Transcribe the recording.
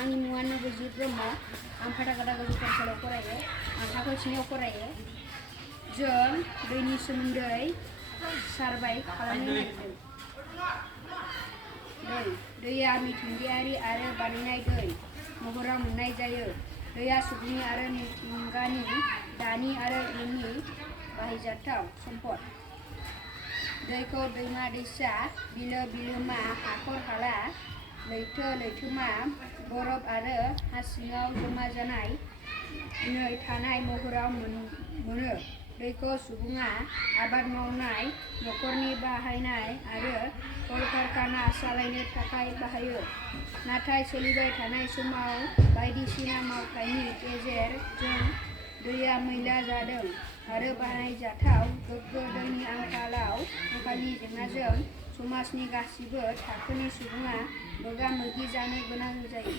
आंनि मुङानो बिजित ब्रह्म आं फाथाकाटा गोजौ फरायसालियाव फरायो आं थाखो 7 आव फरायो जों दैनि सोमोन्दै सारभाइ खालामनो नागिरदों दैया मिथिंगायारि आरो बानायनाय दै महराव मोननाय जायो दैया सुबुंनि आरो मिथिंगानि दानि आरो इयुननि बाहायजाथाव सम्पद दैखौ दैमा दैसा बिलो बिलोमा हाखर हाला लैथो लैथोमा बरफ आरो हा सिङाव जमा जानाय थानाय महराव मोनो दैखौ सुबुङा आबाद मावनाय नखरनि बाहायनाय आरो कलकारखाना सालायनो थाखाय बाहायो नाथाय सोलिबाय थानाय समाव बायदिसिना मावथायनि गेजेरजों दैया मैला जादों आरो बाहायजाथाव गोग्गो दैनि आंखालनि जेंनाजों समाजनि गासिबो थाखोनि सुबुङा मोगा मोगि जानो गोनां जायो।